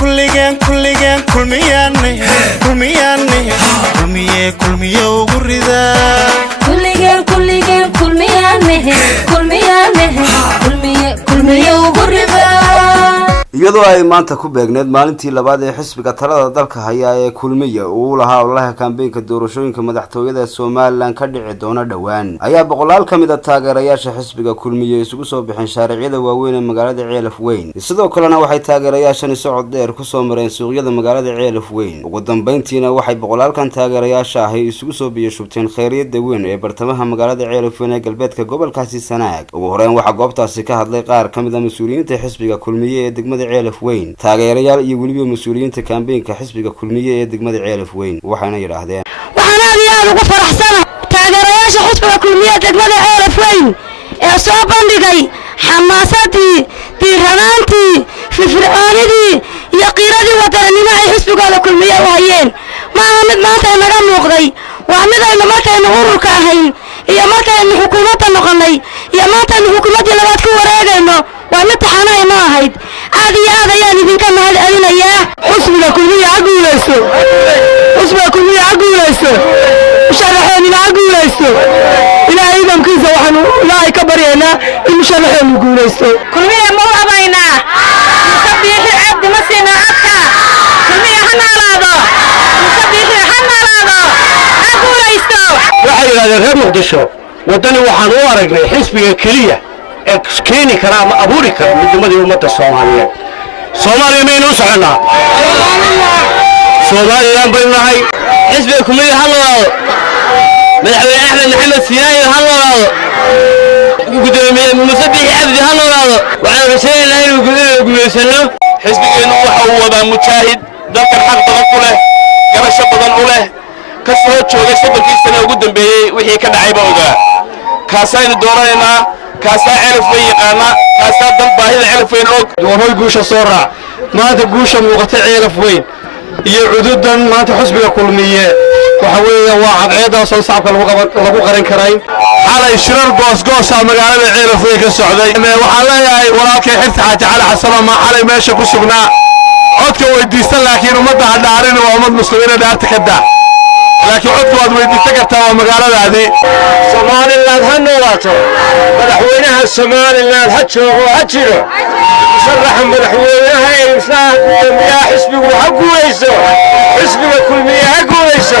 كليان كلمياني كلمية وغردا كليان كلمية وغردا iyadoo ay maanta ku beegneed maalintii labaad ee xisbiga talada dalka haya ee kulmiye uu lahaa ololaha kaambeynka doorashooyinka madaxtooyada Soomaaliland ka dhici doona dhawaan ayaa boqolaal kamid ah taageerayaasha xisbiga kulmiye isugu soo bixin shaariicada waaweyn ee magaalada Ceelaf Weyn sidoo kalena waxay taageerayaashani socod dheer ku soo mareen suuqyada magaalada Ceelaf Weyn ugu dambeyntiina waxay boqolaalkan taageerayaasha ahi isugu soo biyashubteen khayriyada weyn ee bartamaha magaalada Ceelaf Weyn ee galbeedka gobolkaasi Sanaag ugu horeen waxa goobtaasi ka hadlay qaar kamid ah mas'uuliyiinta xisbiga kulmiye ee degmada Ceelaf Weyn taageerayaal iyo waliba mas'uuliyiinta kaambeynka xisbiga kulmiye ee degmada Ceelaf Weyn waxaana yiraahdeen waxaan aad ugu faraxsanahay taageerayaasha xisbiga kulmiye degmada Ceelaf Weyn ee soo bandhigay xamaasadii diiranaantii firfircoonidii iyo qiiradii wadaninimo ay xisbigooda kulmiye waayeen ma aha mid maanta naga muuqday waa mid aynu markaynu ururka ahayn iyo markaynu xukuumadda noqonay iyo maantaynu xukuumaddii labaad ku wareegayno waa mid taxanay ma ahayd aad iyo aad ayaan idinka mahad celinayaa xisbiga kulmiye aguulayso musharaxeena aguulayso ilaahay idamkiisa waxaan ilaahay ka baryaynaa in musharaxeenu guulaysto kulmiye ma abaynaa musabiixi cabdi ma siina adka kulmiye hanaalaado musabiixi hanaalaado aguulaysto waxay yiraahdeen reer Muqdisho wadani waxaan u aragnay xisbiga kaliya keeni kara ama abuuri kara midnimada ummadda Soomaaliyeed Soomaaliya ma inuu soconaa Soomaaliland bay nahay xisbiga kulmiye hanaalaado madaxweyne Axmed Maxamed Siyaay hanaalaado gudoomiye musabiixi cabdi hanaalaado waxaan rajaynaynaa inuu guuleysano xisbigeenu waxa uu wadaa mujaahid dalkan xaq badan ku leh garasho badan u leh ka soo joogay safarkii sano ugu dambeeyay wixii ka dhacayba ogaa kaasaynu doonaynaa kaasaa Ceelaf Weyn yaqaana kaasaa dal baahida Ceelaf Weyn og doonay guusha soo raac maanta guusha muuqata Ceelaf Weyn iyo cududan maanta xisbiga kulmiye waxa weeye waa cadceeda soo saabka lagu qaran karay xalay shirar goosgoosa magaalada Ceelaf Weyn ka socday waxaan leeyahay walaalkay xirta xaaji cali xasan ma xalay meesha ku sugnaa codka weydiistan laakiin ummadda hadhaarin waa ummad muslimiin dhaarta ka daa laakiin codka waad weydiisan kartaa waa magaaladaadii Soomaaliland ha noolaato madaxweynaha Soomaaliland ha joogo ha jiro musharaxa madaxweynaha ee islaamka xisbigu ha guulayso xisbiga kulmiye ha guulayso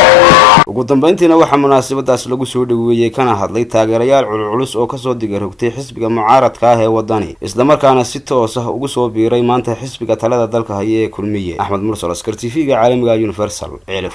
ugu dambeyntiina waxa munaasabadaas lagu soo dhaweeyay kana hadlay taageerayaal culculus oo ka soo digarogtay xisbiga mucaaradka ah ee wadani isla markaana si toos ah ugu soo biiray maanta xisbiga talada dalka haya ee kulmiye Axmed Mursal Askar TV-ga caalamiga Universal Ceelaf